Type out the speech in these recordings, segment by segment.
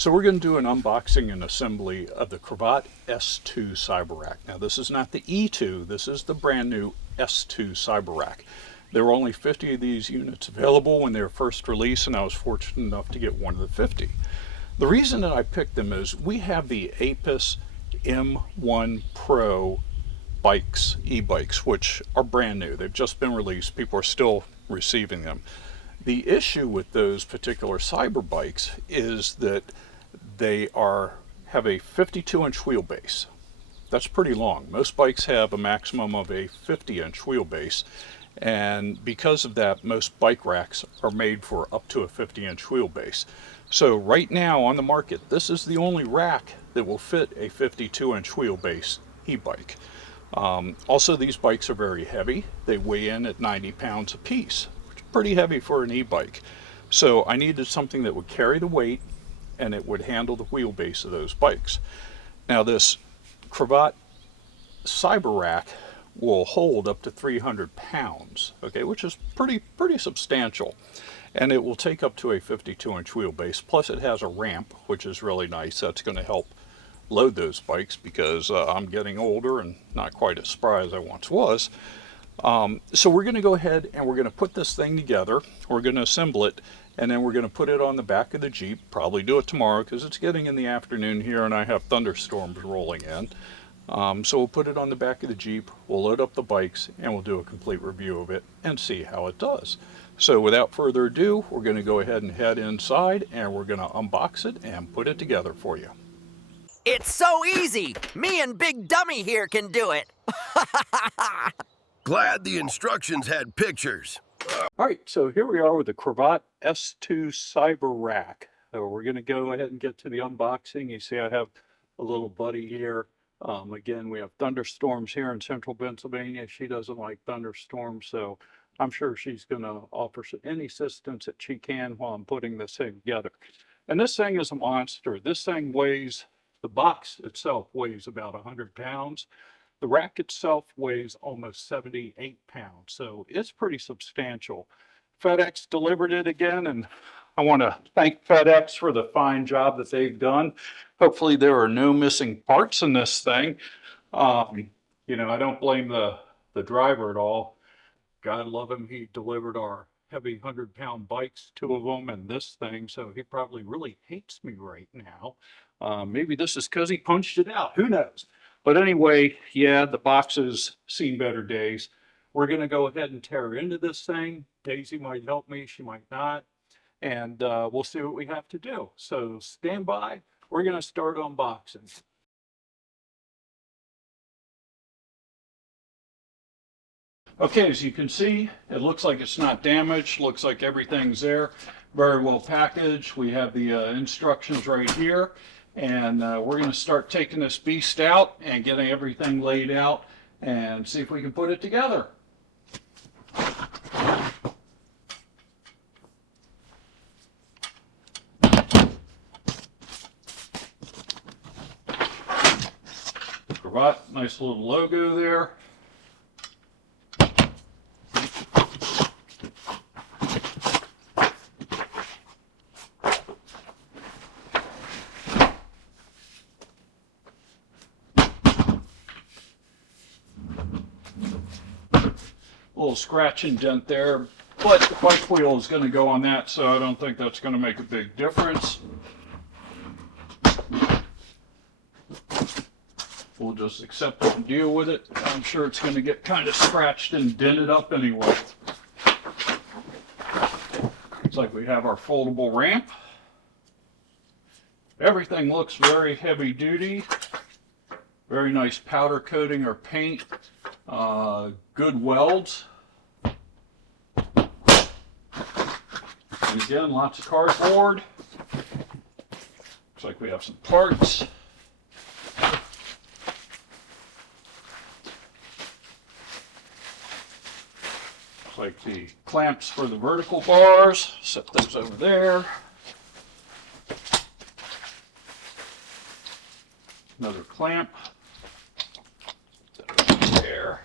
So we're going to do an unboxing and assembly of the Cravot S2 CyberRack. Now this is not the E2, this is the brand new S2 CyberRack. There were only 50 of these units available when they were first released, and I was fortunate enough to get one of the 50. The reason that I picked them is we have the Aipas M1 Pro bikes, e-bikes, which are brand new. They've just been released. People are still receiving them. The issue with those particular cyber bikes is that they have a 52-inch wheelbase. That's pretty long. Most bikes have a maximum of a 50-inch wheelbase, and because of that, most bike racks are made for up to a 50-inch wheelbase. So right now on the market, this is the only rack that will fit a 52-inch wheelbase e-bike. Also, these bikes are very heavy. They weigh in at 90 pounds a piece, which is pretty heavy for an e-bike. So I needed something that would carry the weight and it would handle the wheelbase of those bikes. Now this Cravot CyberRack will hold up to 300 pounds, okay, which is pretty substantial. And it will take up to a 52-inch wheelbase. Plus it has a ramp, which is really nice. That's going to help load those bikes because I'm getting older and not quite as spry as I once was. So we're going to go ahead and we're going to put this thing together. We're going to assemble it, and then we're going to put it on the back of the Jeep. Probably do it tomorrow because it's getting in the afternoon here and I have thunderstorms rolling in. So we'll put it on the back of the Jeep, we'll load up the bikes, and we'll do a complete review of it and see how it does. So without further ado, we're going to go ahead and head inside and we're going to unbox it and put it together for you. It's so easy! Me and Big Dummy here can do it! Glad the instructions had pictures. All right, so here we are with the Cravot S2 CyberRack. So we're going to go ahead and get to the unboxing. You see I have a little buddy here. Again, we have thunderstorms here in central Pennsylvania. She doesn't like thunderstorms, so I'm sure she's going to offer any assistance that she can while I'm putting this thing together. And this thing is a monster. This thing weighs, the box itself weighs about 100 pounds. The rack itself weighs almost 78 pounds, so it's pretty substantial. FedEx delivered it again, and I want to thank FedEx for the fine job that they've done. Hopefully there are no missing parts in this thing. You know, I don't blame the driver at all. God love him, he delivered our heavy 100-pound bikes, 2 of them, and this thing, so he probably really hates me right now. Maybe this is because he punched it out, who knows? But anyway, yeah, the box has seen better days. We're going to go ahead and tear into this thing. Daisy might help me, she might not. And we'll see what we have to do. So stand by. We're going to start unboxing. Okay, as you can see, it looks like it's not damaged. Looks like everything's there. Very well packaged. We have the instructions right here. And we're going to start taking this beast out and getting everything laid out and see if we can put it together. Cravot, nice little logo there. Little scratch and dent there, but the bike wheel is going to go on that, so I don't think that's going to make a big difference. We'll just accept it and deal with it. I'm sure it's going to get kind of scratched and dented up anyway. Looks like we have our foldable ramp. Everything looks very heavy duty. Very nice powder coating or paint. Good welds. And again, lots of cardboard. Looks like we have some parts. Looks like the clamps for the vertical bars. Set those over there. Another clamp. Set it over there.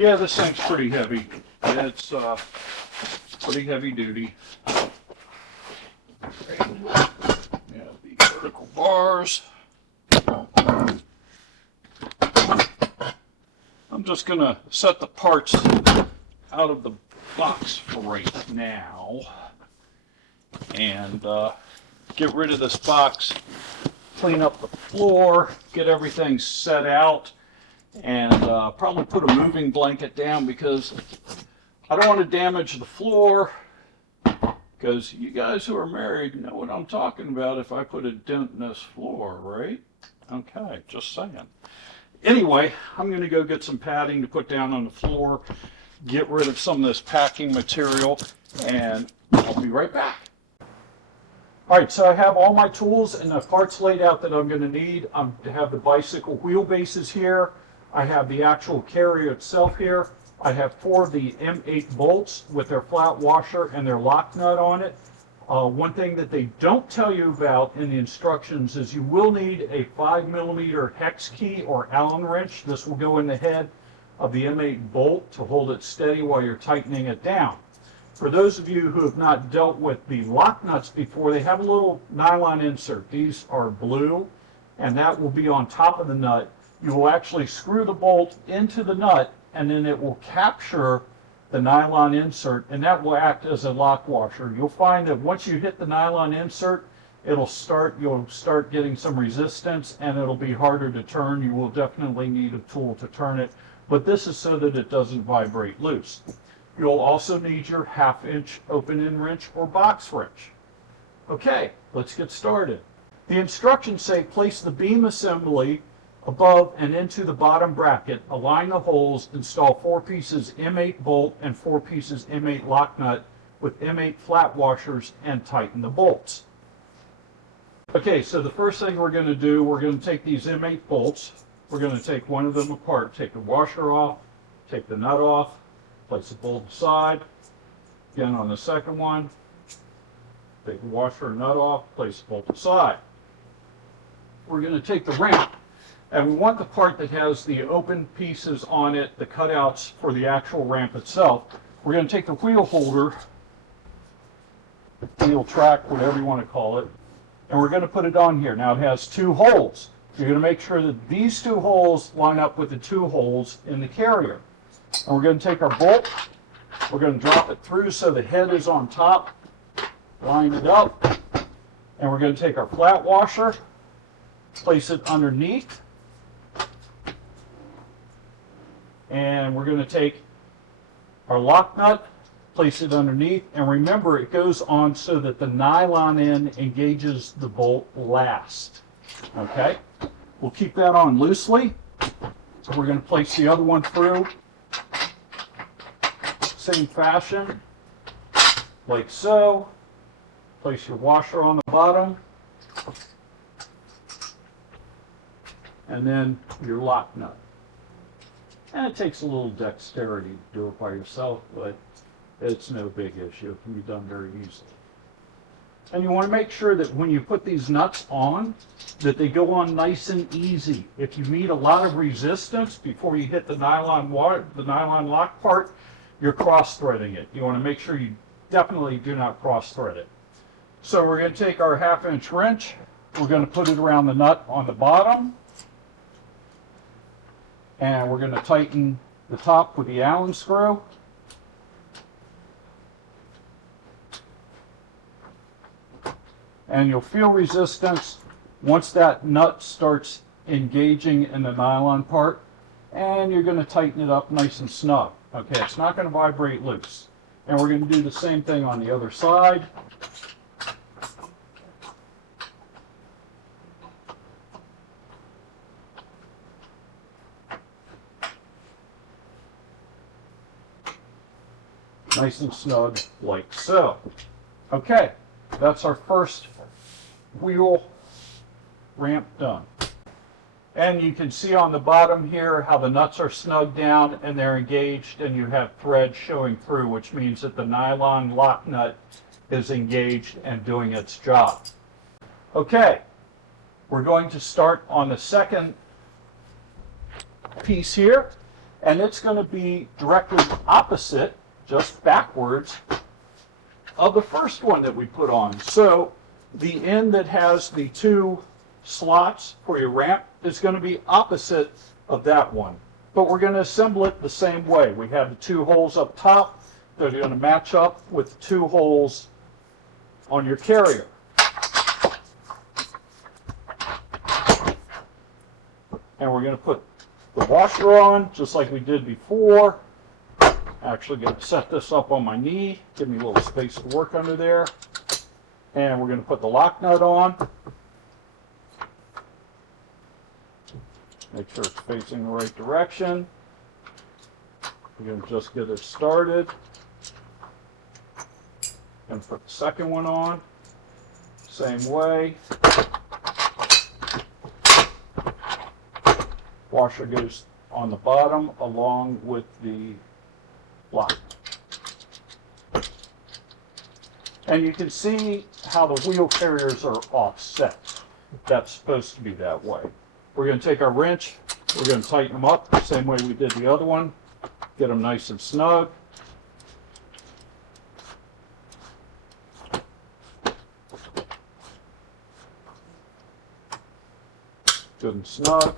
Yeah, this thing's pretty heavy. It's pretty heavy duty. Yeah, the vertical bars. I'm just going to set the parts out of the box for right now and get rid of this box, clean up the floor, get everything set out, and probably put a moving blanket down because I don't want to damage the floor, because you guys who are married know what I'm talking about if I put a dent in this floor, right? Okay, just saying. Anyway, I'm going to go get some padding to put down on the floor, get rid of some of this packing material, and I'll be right back. All right, so I have all my tools and the parts laid out that I'm going to need. I have the bicycle wheelbases here. I have the actual carrier itself here. I have 4 of the M8 bolts with their flat washer and their lock nut on it. One thing that they don't tell you about in the instructions is you will need a 5mm hex key or Allen wrench. This will go in the head of the M8 bolt to hold it steady while you're tightening it down. For those of you who have not dealt with the lock nuts before, they have a little nylon insert. These are blue, and that will be on top of the nut. You will actually screw the bolt into the nut, and then it will capture the nylon insert, and that will act as a lock washer. You'll find that once you hit the nylon insert, you'll start getting some resistance, and it'll be harder to turn. You will definitely need a tool to turn it, but this is so that it doesn't vibrate loose. You'll also need your 1/2-inch open-end wrench or box wrench. Okay, let's get started. The instructions say place the beam assembly above and into the bottom bracket, align the holes, install 4 pieces M8 bolt and 4 pieces M8 lock nut with M8 flat washers, and tighten the bolts. Okay, so the first thing we're going to do, we're going to take these M8 bolts, we're going to take one of them apart, take the washer off, take the nut off, place the bolt aside. Again on the second one, take the washer and nut off, place the bolt aside. We're going to take the ramp, and we want the part that has the open pieces on it, the cutouts for the actual ramp itself. We're going to take the wheel holder, wheel track, whatever you want to call it, and we're going to put it on here. Now it has 2 holes. You're going to make sure that these 2 holes line up with the 2 holes in the carrier. And we're going to take our bolt, we're going to drop it through so the head is on top, line it up, and we're going to take our flat washer, place it underneath, and we're going to take our lock nut, place it underneath, and remember it goes on so that the nylon end engages the bolt last. Okay, we'll keep that on loosely. So we're going to place the other one through, same fashion, like so. Place your washer on the bottom, and then your lock nut. And it takes a little dexterity to do it by yourself, but it's no big issue. It can be done very easily. And you want to make sure that when you put these nuts on, that they go on nice and easy. If you meet a lot of resistance before you hit the nylon lock part, you're cross-threading it. You want to make sure you definitely do not cross-thread it. So we're going to take our 1/2-inch wrench, we're going to put it around the nut on the bottom, and we're going to tighten the top with the Allen screw. And you'll feel resistance once that nut starts engaging in the nylon part, and you're going to tighten it up nice and snug. Okay, it's not going to vibrate loose. And we're going to do the same thing on the other side. Nice and snug, like so. Okay, that's our first wheel ramp done. And you can see on the bottom here how the nuts are snugged down and they're engaged, and you have thread showing through, which means that the nylon lock nut is engaged and doing its job. Okay, we're going to start on the second piece here. and it's going to be directly opposite, just backwards, of the first one that we put on. So the end that has the two slots for your ramp is going to be opposite of that one. But we're going to assemble it the same way. We have the two holes up top. They're going to match up with the two holes on your carrier. And we're going to put the washer on just like we did before. Actually going to set this up on my knee, give me a little space to work under there. And we're going to put the lock nut on. Make sure it's facing the right direction. We're going to just get it started. And put the second one on, same way. Washer goes on the bottom along with the lock. And you can see how the wheel carriers are offset. That's supposed to be that way. We're going to take our wrench, we're going to tighten them up the same way we did the other one. Get them nice and snug. Good and snug.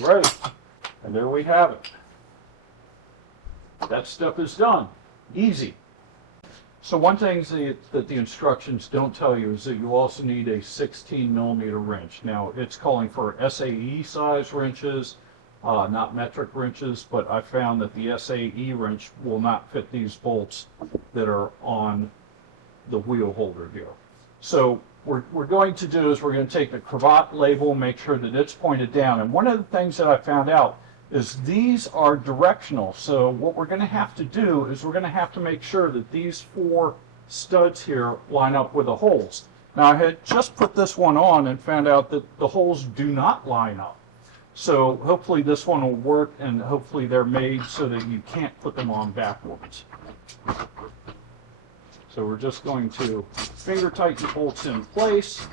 All right, and there we have it. That step is done. Easy. So one thing that the instructions don't tell you is that you also need a 16mm wrench. Now it's calling for SAE size wrenches, not metric wrenches, but I found that the SAE wrench will not fit these bolts that are on the wheel holder here. So we're going to do is we're going to take the Cravot label, make sure that it's pointed down. And one of the things that I found out is these are directional. So what we're going to have to do is we're going to have to make sure that these four studs here line up with the holes. Now I had just put this one on and found out that the holes do not line up. So hopefully this one will work, and hopefully they're made so that you can't put them on backwards. So we're just going to finger tighten the bolts in place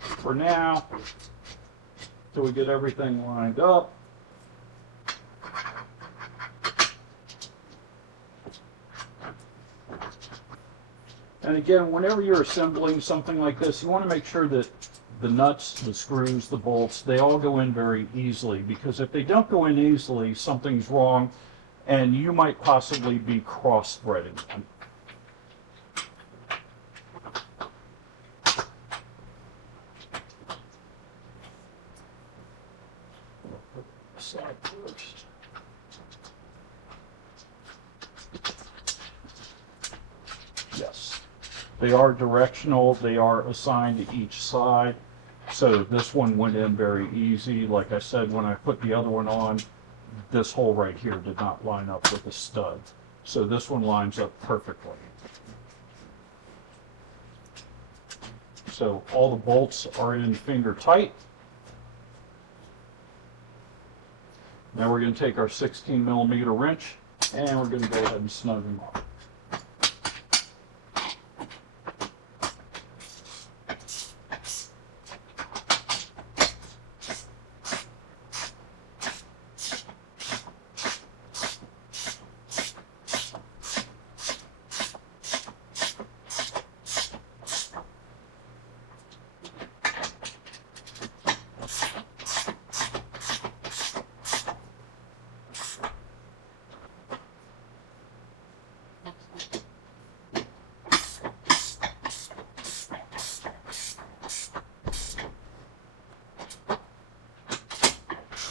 for now till we get everything lined up. And again, whenever you're assembling something like this, you want to make sure that the nuts, the screws, the bolts, they all go in very easily, because if they don't go in easily, something's wrong and you might possibly be cross-threading them. Side first. Yes, they are directional. They are assigned to each side. So this one went in very easy. Like I said, when I put the other one on, this hole right here did not line up with the stud. So this one lines up perfectly. So all the bolts are in finger tight. Now we're going to take our 16mm wrench and we're going to go ahead and snug them up.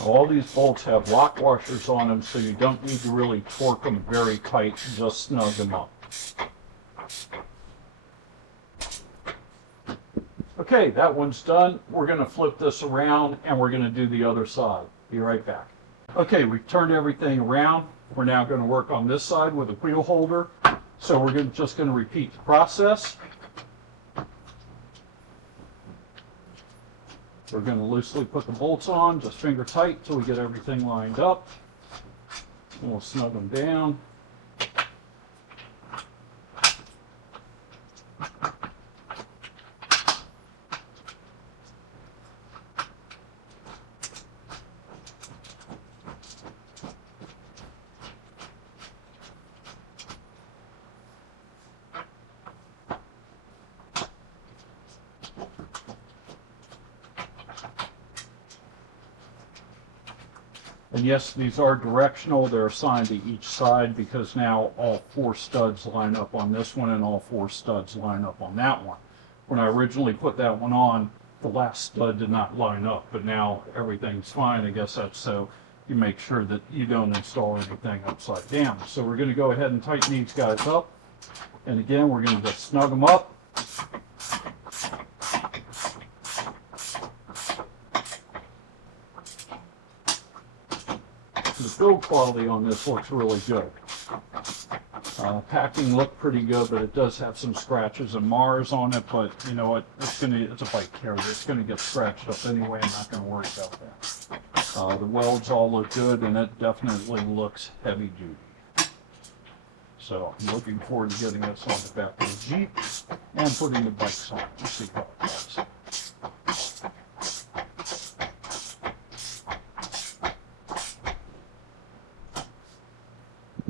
All these bolts have lock washers on them, so you don't need to really torque them very tight, just snug them up. Okay, that one's done. We're going to flip this around and we're going to do the other side. Be right back. Okay, we've turned everything around. We're now going to work on this side with a wheel holder. So we're just going to repeat the process. We're going to loosely put the bolts on, just finger tight till we get everything lined up. And we'll snug them down. And yes, these are directional. They're assigned to each side because now all 4 studs line up on this one and all 4 studs line up on that one. When I originally put that one on, the last stud did not line up, but now everything's fine. I guess that's so you make sure that you don't install anything upside down. So we're going to go ahead and tighten these guys up. And again, we're going to just snug them up. The build quality on this looks really good. Packing looked pretty good, but it does have some scratches and mars on it. But you know what? It's a bike carrier. It's going to get scratched up anyway. I'm not going to worry about that. The welds all look good, and it definitely looks heavy duty. So I'm looking forward to getting this on the back of the Jeep and putting the bikes on to see how it goes.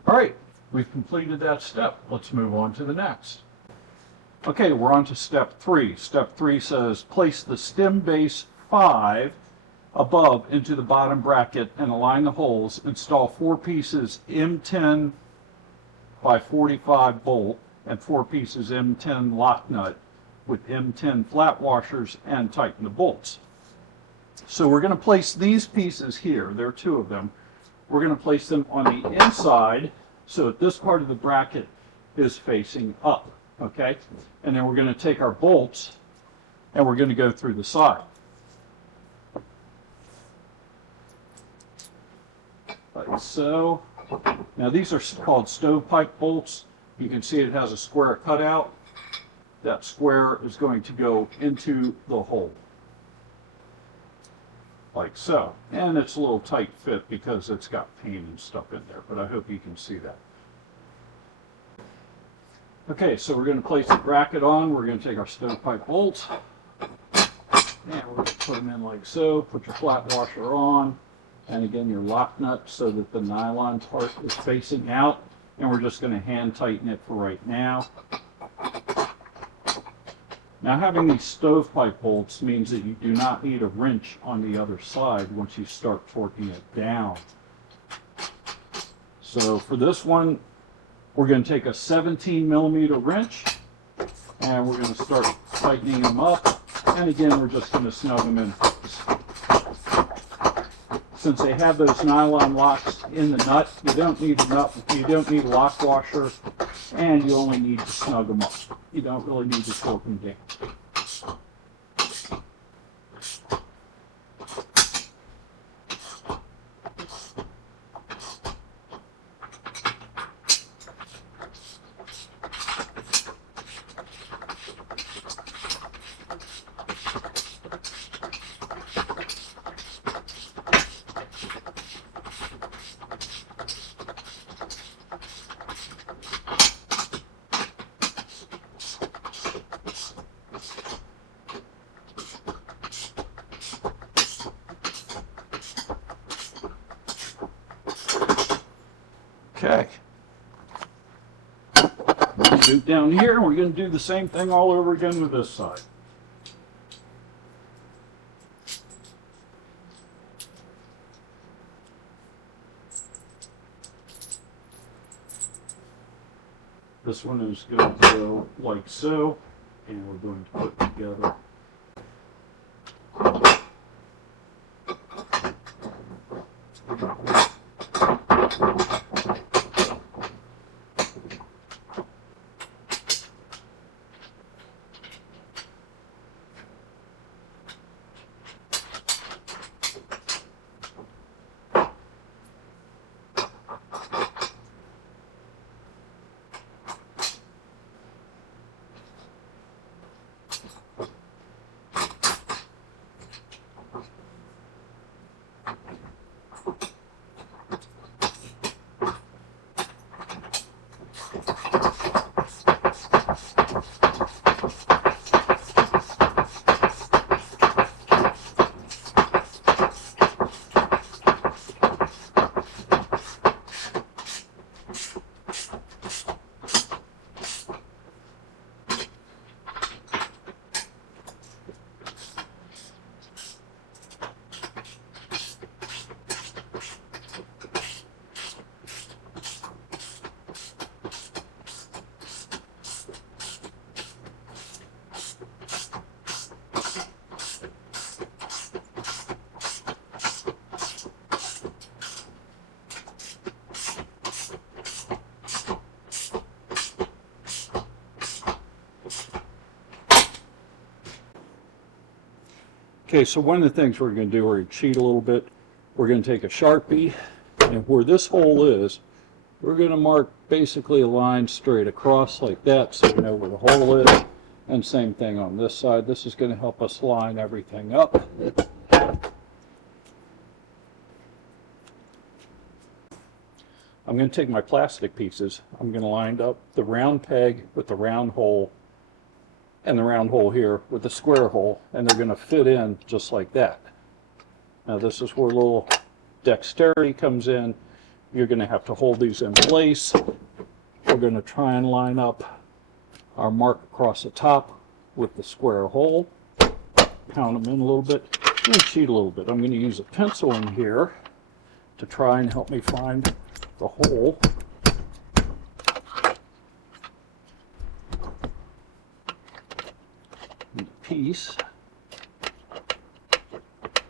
All right, we've completed that step. Let's move on to the next. Okay, we're on to step 3. Step 3 says place the stem base 5 above into the bottom bracket and align the holes. Install 4 pieces M10 by 45 bolt and 4 pieces M10 lock nut with M10 flat washers and tighten the bolts. So we're going to place these pieces here. There are 2 of them. We're going to place them on the inside so that this part of the bracket is facing up, okay? And then we're going to take our bolts and we're going to go through the side. Like so. Now these are called stovepipe bolts. You can see it has a square cutout. That square is going to go into the hole. Like so. And it's a little tight fit because it's got paint and stuff in there, but I hope you can see that. Okay, so we're going to place the bracket on. We're going to take our stovepipe bolts and we're going to put them in like so. Put your flat washer on and again your lock nut so that the nylon part is facing out, and we're just going to hand tighten it for right now. Now having these stovepipe bolts means that you do not need a wrench on the other side once you start torquing it down. So for this one, we're going to take a 17mm wrench and we're going to start tightening them up. And again, we're just going to snug them in place. Since they have those nylon locks in the nut, you don't need a nut, you don't need a lock washer, and you only need to snug them up. You don't really need to torque them down. Okay. Move down here, and we're going to do the same thing all over again with this side. This one is going to go like so, and we're going to put it together. Okay, so one of the things we're going to do, we're going to cheat a little bit. We're going to take a Sharpie, and where this hole is, we're going to mark basically a line straight across like that so we know where the hole is. And same thing on this side. This is going to help us line everything up. I'm going to take my plastic pieces. I'm going to line up the round peg with the round hole and the round hole here with the square hole, and they're going to fit in just like that. Now this is where a little dexterity comes in. You're going to have to hold these in place. We're going to try and line up our mark across the top with the square hole. Pound them in a little bit and cheat a little bit. I'm going to use a pencil in here to try and help me find the hole. And the piece,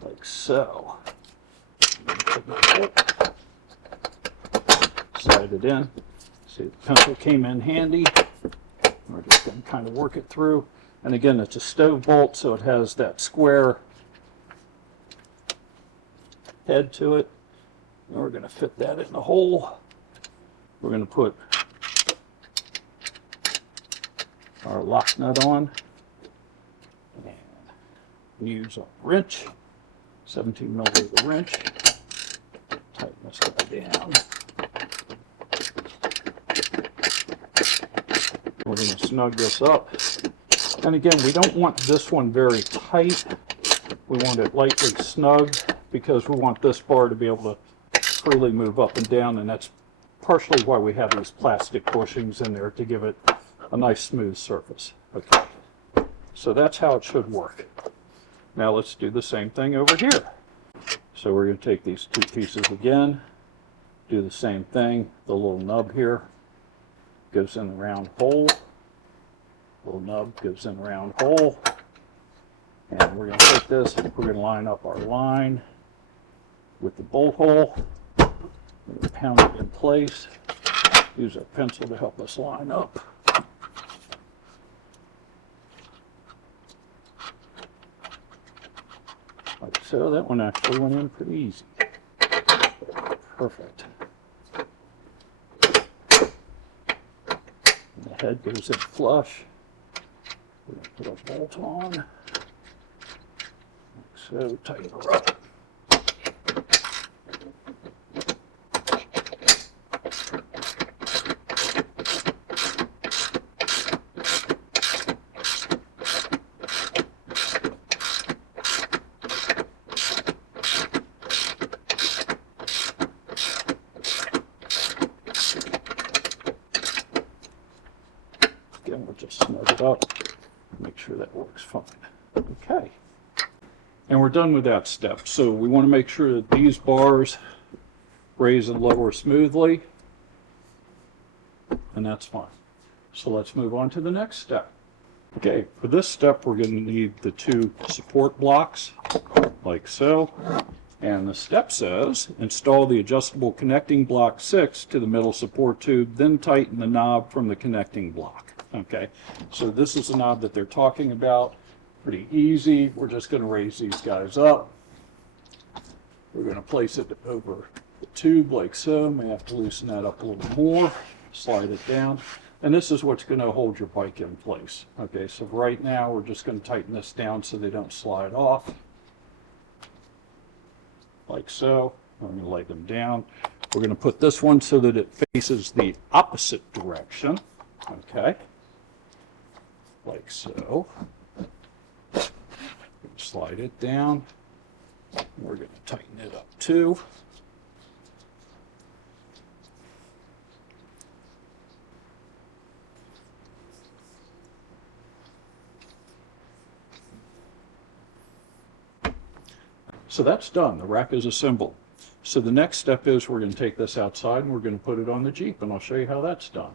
like so. Slide it in. See, the pencil came in handy. We're just going to kind of work it through. And again, it's a stove bolt, so it has that square head to it. And we're going to fit that in the hole. We're going to put our lock nut on and use a wrench, 17mm wrench. Tighten this guy down. We're going to snug this up. And again, we don't want this one very tight. We want it lightly snug because we want this bar to be able to freely move up and down, and that's partially why we have these plastic bushings in there to give it a nice smooth surface. Okay, so that's how it should work. Now let's do the same thing over here. So we're going to take these two pieces again, do the same thing. The little nub here goes in the round hole. Little nub goes in the round hole. And we're going to take this, we're going to line up our line with the bolt hole. We're going to pound it in place. Use our pencil to help us line up. Like so. That one actually went in pretty easy. Perfect. And the head goes in flush. We're going to put a bolt on. Like so, tighten her up. Again, we'll just snug it up, make sure that works fine. Okay. And we're done with that step. So we want to make sure that these bars raise and lower smoothly, and that's fine. So let's move on to the next step. Okay, for this step we're going to need the two support blocks, like so. And the step says, install the adjustable connecting block 6 to the middle support tube, then tighten the knob from the connecting block. Okay, so this is the knob that they're talking about. Pretty easy. We're just going to raise these guys up. We're going to place it over the tube like so. May have to loosen that up a little more. Slide it down. And this is what's going to hold your bike in place. Okay, so right now we're just going to tighten this down so they don't slide off. Like so. I'm going to lay them down. We're going to put this one so that it faces the opposite direction. Okay. Like so. Slide it down. We're going to tighten it up too. So that's done. The rack is assembled. So the next step is we're going to take this outside and we're going to put it on the Jeep, and I'll show you how that's done.